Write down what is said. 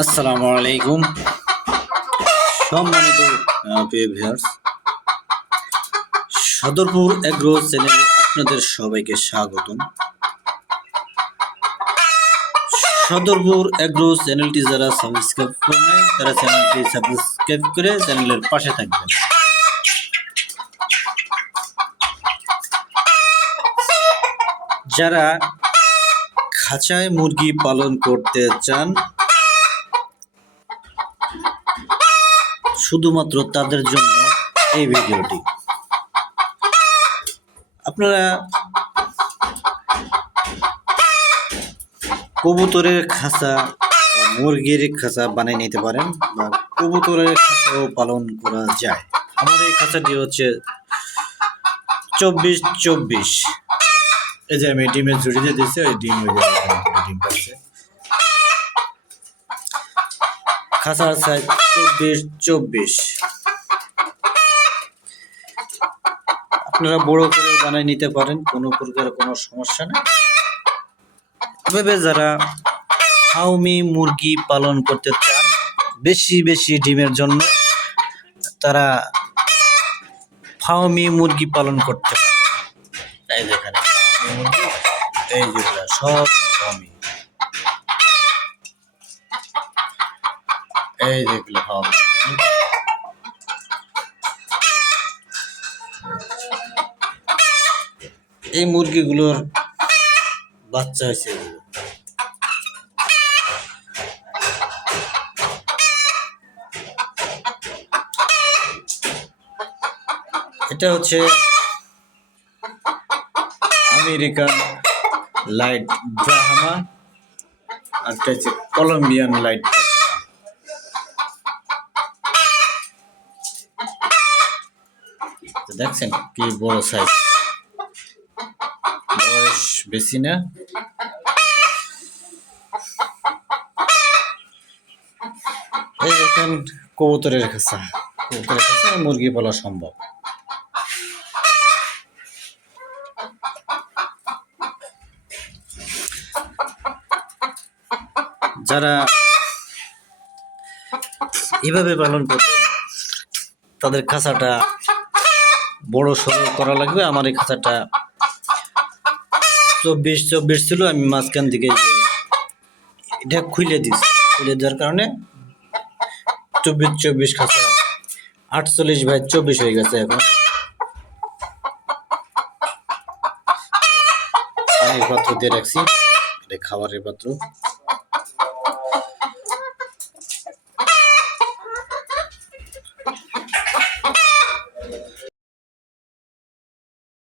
আসসালামু আলাইকুম সম্মানিত প্রিয় ভিউয়ার্স, সদরপুর এগ্রো চ্যানেলে আপনাদের সবাইকে স্বাগতম। সদরপুর এগ্রো চ্যানেলটি যারা সাবস্ক্রাইব করে নাই তারা চ্যানেলটি সাবস্ক্রাইব করে চ্যানেলের পাশে থাকবেন। যারা খাঁচায় মুরগি পালন করতে চান শুধুমাত্র তাদের জন্য এই ভিডিওটি। আপনারা কবুতরের খাঁচা, মুরগির খাঁচা বানিয়ে নিতে পারেন বা কবুতরের খাঁচাও পালন করা যায়। আমার এই খাঁচাটি হচ্ছে 24-24। এই যে আমি ডিমের ঝুড়ি দিয়ে দিচ্ছি, ওই ডিম ডিম পাচ্ছে। খাঁচার সাইজ 24-24। আপনারা বড় করে বানিয়ে নিতে পারেন, কোনো প্রকার কোনো সমস্যা নেই। তবে যারা ফার্মি মুরগি পালন করতে চান বেশি বেশি ডিমের জন্য, তারা ফার্মি মুরগি পালন করতে পারে। এই যেখানে মুরগি, এই যেগুলা সব ফার্মি, এই যেগুলো ফার্মি। এই মুরগিগুলোর বাচ্চা হয়েছে। এটা হচ্ছে আমেরিকান লাইট ব্রাহ্মা, আর এটা হচ্ছে কলম্বিয়ান লাইট ব্রাহ্মা। দেখছেন কি বড় সাইজ, বয়স বেশি না। এই দেখেন কবুতরের খাঁচা, কবুতরের খাঁচা মুরগি পালা সম্ভব। যারা এভাবে পালন করবে তাদের খাঁচাটা বড় সড়ো করা লাগবে। আমার এই খাঁচাটা 24-24 ছিল, আমি মাঝখান থেকে এটা খুলে দিচ্ছি। খুলে দেওয়ার কারণে 24-24 খাঁচা 48/24 হয়ে গেছে। এখন পানির পাত্র দিয়ে রাখছি, এটা খাবারের পাত্র।